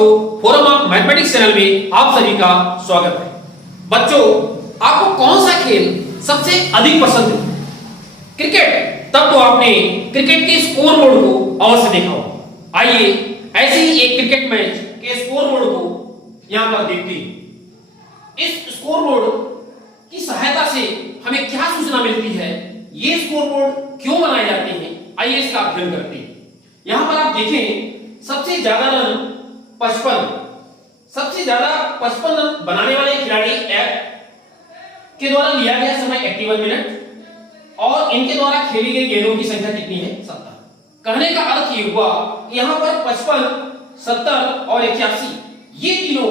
बच्चों, forum of mathematics channel में आप सभी का स्वागत है। बच्चों, आपको कौन सा खेल सबसे अधिक पसंद है? क्रिकेट। तब तो आपने क्रिकेट के स्कोर बोर्ड को अवश्य देखा होगा। आइए ऐसे ही एक क्रिकेट मैच के स्कोर बोर्ड को यहां पर देखते हैं। इस स्कोर बोर्ड की सहायता से हमें क्या सूचना मिलती है, ये स्कोर बोर्ड क्यों बनाए जाते हैं, आइए इसका अध्ययन करते हैं। यहां पर आप देखें, सबसे ज्यादा रन 55, सबसे ज्यादा 55 रन बनाने वाले खिलाड़ी के द्वारा लिया गया समय 81 मिनट और इनके द्वारा खेली गई गेंदों की संख्या कितनी है? 70। कहने का अर्थ ये हुआ कि यहां पर 55, 70 और 81 ये तीनों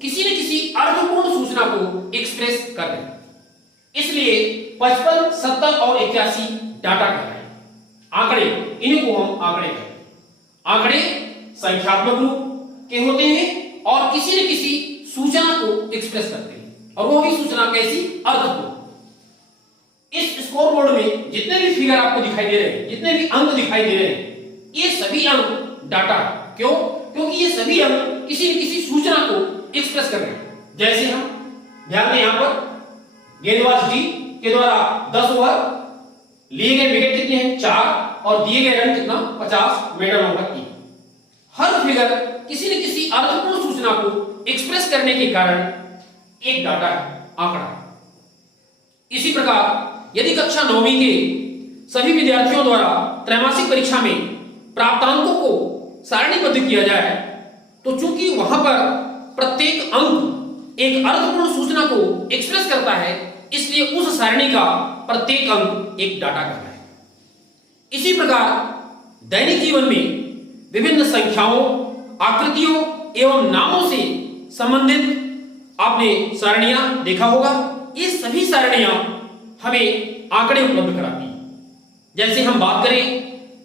किसी न किसी अर्थपूर्ण सूचना को एक्सप्रेस कर रहे हैं, इसलिए 55, 70 और 81 डाटा कर रहे हैं, आंकड़े, इन्हीं को हम आंकड़े कहते हैं। आंकड़े संख्यात्मक रूप के होते हैं और किसी न किसी सूचना को एक्सप्रेस करते हैं, और वो भी सूचना कैसी? अर्थपूर्ण। इस स्कोर बोर्ड में जितने भी फिगर आपको दिखाई दे रहे हैं, जितने भी अंक दिखाई दे रहे हैं, ये सभी अंक डाटा। क्यों? क्योंकि ये सभी अंक किसी न किसी सूचना को एक्सप्रेस कर रहे हैं। जैसे हम ध्यान दें, यहां पर गेंदबाज डी के द्वारा 10 ओवर, लिए गए विकेट कितने हैं? 4 और दिए गए रन कितना? 50, मेडल नंबर 3। हर फिगर किसी न किसी अर्थपूर्ण सूचना को एक्सप्रेस करने के कारण एक डाटा है, आंकड़ा। इसी प्रकार यदि कक्षा 9वीं के सभी विद्यार्थियों द्वारा त्रैमासिक परीक्षा में प्राप्तांकों को सारणीबद्ध किया जाए, तो चूंकि वहां पर प्रत्येक अंक एक अर्थपूर्ण सूचना को एक्सप्रेस करता है, इसलिए उस सारणी का प्रत्येक अंक एक डाटा कहलाता है। इसी प्रकार दैनिक जीवन में विभिन्न संख्याओं, आकृतियों एवं नामों से संबंधित आपने सारणियां देखा होगा। ये सभी सारणियां हमें आंकड़े उपलब्ध कराती हैं। जैसे हम बात करें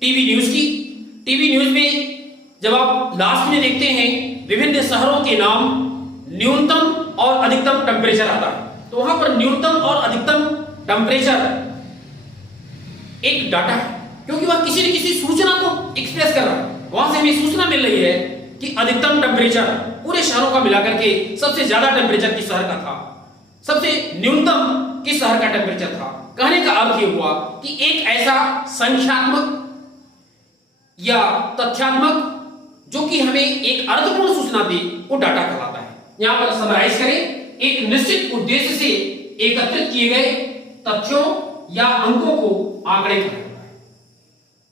टीवी न्यूज की, टीवी न्यूज में जब आप लास्ट में देखते हैं विभिन्न शहरों के नाम, न्यूनतम और अधिकतम टेम्परेचर आता है, तो वहां पर न्यूनतम और अधिकतम टेम्परेचर एक डाटा है, क्योंकि वह किसी न किसी सूचना को एक्सप्रेस कर रहा है। वहां से हमें सूचना मिल रही है कि अधिकतम टेम्परेचर पूरे शहरों का मिलाकर के सबसे ज्यादा टेम्परेचर किस शहर का था, सबसे न्यूनतम किस शहर का टेम्परेचर था। कहने का अर्थ यह हुआ कि एक ऐसा संख्यात्मक या तथ्यात्मक जो कि हमें एक अर्थपूर्ण सूचना दे, वो डाटा कहलाता है। यहां पर समराइज करें, एक निश्चित उद्देश्य से एकत्रित किए गए तथ्यों या अंकों को आंकड़े कहा जाता है।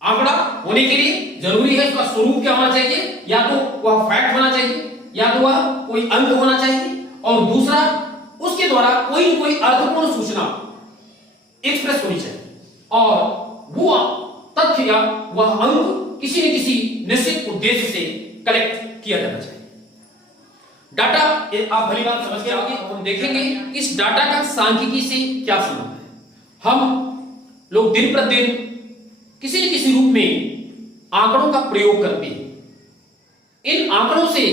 आंकड़ा होने के लिए जरूरी है उसका स्वरूप क्या होना चाहिए, या तो वह फैक्ट होना चाहिए, या तो वह कोई अंक होना चाहिए, और दूसरा उसके द्वारा कोई न कोई अर्थपूर्ण सूचना एक्सप्रेस होनी चाहिए, और वो तथ्य या वह अंक किसी न किसी निश्चित उद्देश्य से कलेक्ट किया जाना चाहिए। डाटा आप भली बात समझ के आगे हम देखेंगे इस डाटा का सांख्यिकी से क्या संबंध है। हम लोग दिन प्रतिदिन किसी न किसी रूप में आंकड़ों का प्रयोग करते हैं। इन आंकड़ों से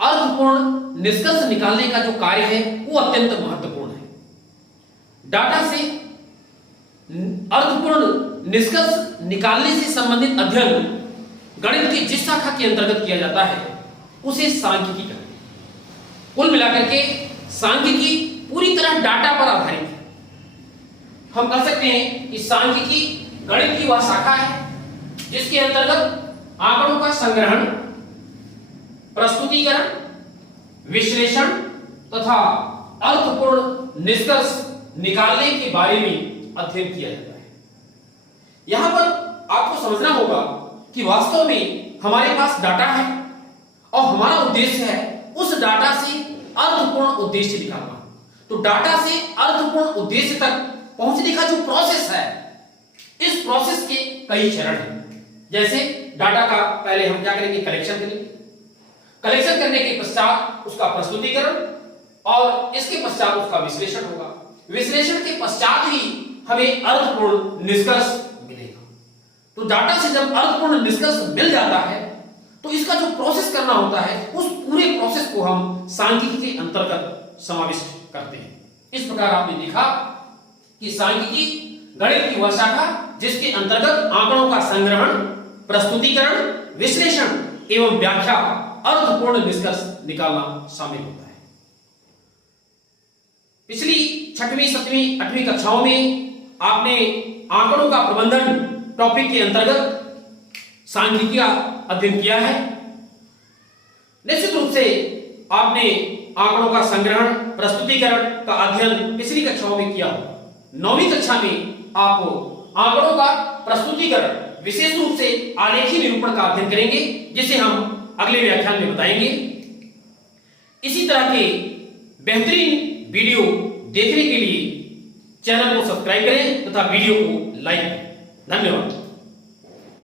अर्थपूर्ण निष्कर्ष निकालने का जो कार्य है वो अत्यंत महत्वपूर्ण है। डाटा से अर्थपूर्ण निष्कर्ष निकालने से संबंधित अध्ययन गणित की जिस शाखा के अंतर्गत किया जाता है उसे सांख्यिकी कहते हैं। कुल मिलाकर के सांख्यिकी पूरी तरह डाटा पर आधारित है। हम कह सकते हैं कि सांख्यिकी गणित की वह शाखा है जिसके अंतर्गत आंकड़ों का संग्रहण, प्रस्तुतिकरण, विश्लेषण तथा अर्थपूर्ण निष्कर्ष निकालने के बारे में अध्ययन किया जाता है। यहां पर आपको समझना होगा कि वास्तव में हमारे पास डाटा है और हमारा उद्देश्य है उस डाटा से अर्थपूर्ण उद्देश्य निकालना। तो डाटा से अर्थपूर्ण उद्देश्य तक पहुंचने का जो प्रोसेस है, इस प्रोसेस के कई चरण हैं। जैसे डाटा का पहले हम क्या करेंगे? कलेक्शन करेंगे। कलेक्शन करने के पश्चात उसका प्रस्तुतिकरण और इसके पश्चात उसका विश्लेषण होगा। विश्लेषण के पश्चात ही हमें अर्थपूर्ण निष्कर्ष मिलेगा। तो डाटा से जब अर्थपूर्ण निष्कर्ष मिल जाता है तो इसका जो प्रोसेस करना होता है उस पूरे प्रोसेस को हम सांख्यिकी के अंतर्गत समाविष्ट करते हैं। इस प्रकार आपने देखा कि सांख्यिकी गणित की वह शाखा जिसके अंतर्गत आंकड़ों का संग्रहण, प्रस्तुतिकरण, विश्लेषण एवं व्याख्या अर्थपूर्ण निष्कर्ष निकालना शामिल होता है। पिछली 6वीं 7वीं 8वीं कक्षाओं में आपने आंकड़ों का प्रबंधन टॉपिक के अंतर्गत सांख्यिकी का अध्ययन किया है। निश्चित रूप से आपने आंकड़ों का संग्रहण, प्रस्तुतिकरण का अध्ययन पिछली कक्षाओं में किया होगा। 9वीं कक्षा में आप आंकड़ों का प्रस्तुतिकरण, विशेष रूप से आलेखी निरूपण का अध्ययन करेंगे, जिसे हम अगले व्याख्यान में बताएंगे। इसी तरह के बेहतरीन वीडियो देखने के लिए चैनल को सब्सक्राइब करें तथा वीडियो को लाइक करें। धन्यवाद।